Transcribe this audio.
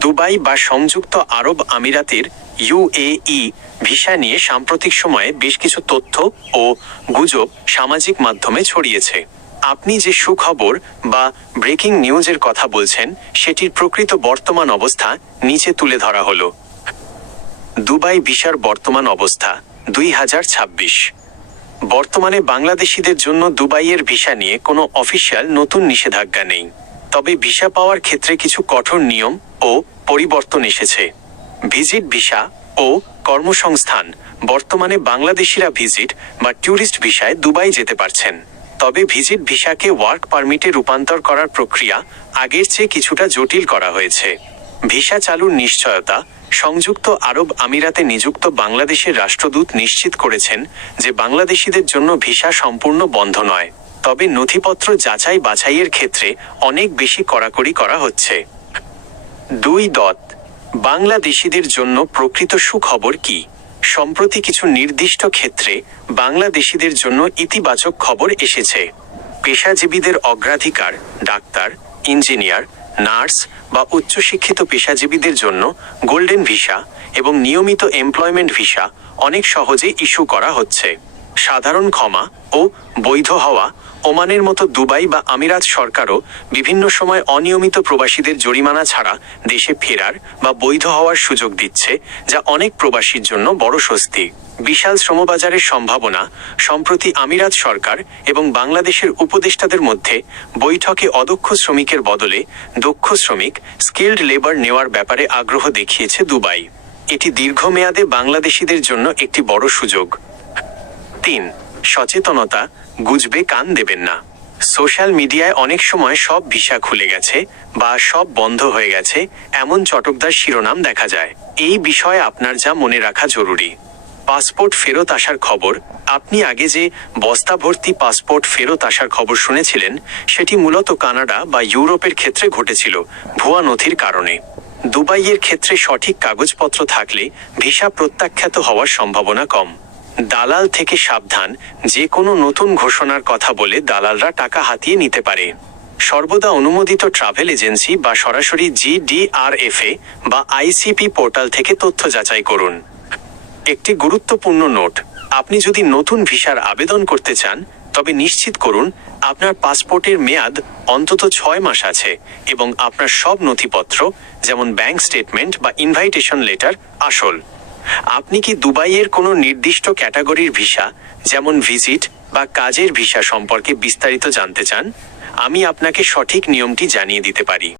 Dubai বা সংযুক্ত আরব আমিরাতের ইউএই ভিসা নিয়ে সাম্প্রতিক সময়ে বেশ কিছু তথ্য ও গুজব সামাজিক মাধ্যমে ছড়িয়েছে। আপনি যে সুখবর বা ব্রেকিং নিউজের কথা বলছেন সেটির প্রকৃত বর্তমান অবস্থা নিচে তুলে ধরা হলো। দুবাই ভিসার বর্তমান অবস্থা 2026। বর্তমানে বাংলাদেশিদের জন্য দুবাইয়ের ভিসা নিয়ে কোনো অফিসিয়াল নতুন নিষেধাজ্ঞা নেই, তবে ভিসা পাওয়ার ক্ষেত্রে কিছু কঠোর নিয়ম ও পরিবর্তন এসেছে। ভিজিট ভিসা ও কর্মসংস্থান। বর্তমানে বাংলাদেশিরা ভিজিট বা ট্যুরিস্ট ভিসায় দুবাই যেতে পারছেন, তবে ভিজিট ভিসাকে ওয়ার্ক পারমিটে রূপান্তর করার প্রক্রিয়া আগের চেয়ে কিছুটা জটিল করা হয়েছে। ভিসা চালুর নিশ্চয়তা। সংযুক্ত আরব আমিরাতে নিযুক্ত বাংলাদেশের রাষ্ট্রদূত নিশ্চিত করেছেন যে বাংলাদেশিদের জন্য ভিসা সম্পূর্ণ বন্ধ নয়, তবে নথিপত্র যাচাই বাছাইয়ের ক্ষেত্রে অনেক বেশি কড়াকড়ি করা হচ্ছে। 2. বাংলাদেশিদের জন্য প্রকৃত সুখবর কি? সম্প্রতি কিছু নির্দিষ্ট ক্ষেত্রে বাংলাদেশিদের জন্য ইতিবাচক খবর এসেছে। পেশাজীবীদের অগ্রাধিকার। ডাক্তার, ইঞ্জিনিয়ার, নার্স বা উচ্চশিক্ষিত পেশাজীবীদের জন্য গোল্ডেন ভিসা এবং নিয়মিত এমপ্লয়মেন্ট ভিসা অনেক সহজে ইস্যু করা হচ্ছে। সাধারণ ক্ষমা ও বৈধ হওয়া। ওমানের মতো দুবাই বা আমিরাত সরকারও বিভিন্ন সময় অনিয়মিত প্রবাসীদের জরিমানা ছাড়া দেশে ফেরার বা বৈধ হওয়ার সুযোগ দিচ্ছে, যা অনেক প্রবাসীর জন্য বড় স্বস্তি। বিশাল শ্রমবাজারের সম্ভাবনা। সম্প্রতি আমিরাত সরকার এবং বাংলাদেশের উপদেষ্টাদের মধ্যে বৈঠকে অদক্ষ শ্রমিকের বদলে দক্ষ শ্রমিক স্কিল্ড লেবার নেওয়ার ব্যাপারে আগ্রহ দেখিয়েছে দুবাই। এটি দীর্ঘমেয়াদে বাংলাদেশিদের জন্য একটি বড় সুযোগ। 3. সচেতনতা। গুজবে কান দেবেন না। সোশ্যাল মিডিয়ায় অনেক সময় সব ভিসা খুলে গেছে বা সব বন্ধ হয়ে গেছে এমন চটকদার শিরোনাম দেখা যায়। এই বিষয়ে আপনার যা মনে রাখা জরুরি। পাসপোর্ট ফেরত আসার খবর। আপনি আগে যে বস্তা ভর্তি পাসপোর্ট ফেরত আসার খবর শুনেছিলেন সেটি মূলত কানাডা বা ইউরোপের ক্ষেত্রে ঘটেছিল ভুয়া নথির কারণে। দুবাইয়ের ক্ষেত্রে সঠিক কাগজপত্র থাকলে ভিসা প্রত্যাখ্যাত হওয়ার সম্ভাবনা কম। দালাল থেকে সাবধান। যে কোনো নতুন ঘোষণার কথা বলে দালালরা টাকা হাতিয়ে নিতে পারে। সর্বদা অনুমোদিত ট্রাভেল এজেন্সি বা সরাসরি GDRFA বা ICP পোর্টাল থেকে তথ্য যাচাই করুন। একটি গুরুত্বপূর্ণ নোট। আপনি যদি নতুন ভিসার আবেদন করতে চান তবে নিশ্চিত করুন আপনার পাসপোর্টের মেয়াদ অন্তত 6 মাস আছে এবং আপনার সব নথিপত্র যেমন ব্যাংক স্টেটমেন্ট বা ইনভাইটেশন লেটার আসল। আপনি কি দুবাইয়ের কোনো নির্দিষ্ট ক্যাটাগরির ভিসা যেমন ভিজিট বা কাজের ভিসা সম্পর্কে বিস্তারিত জানতে চান? আমি আপনাকে সঠিক নিয়মটি জানিয়ে দিতে পারি।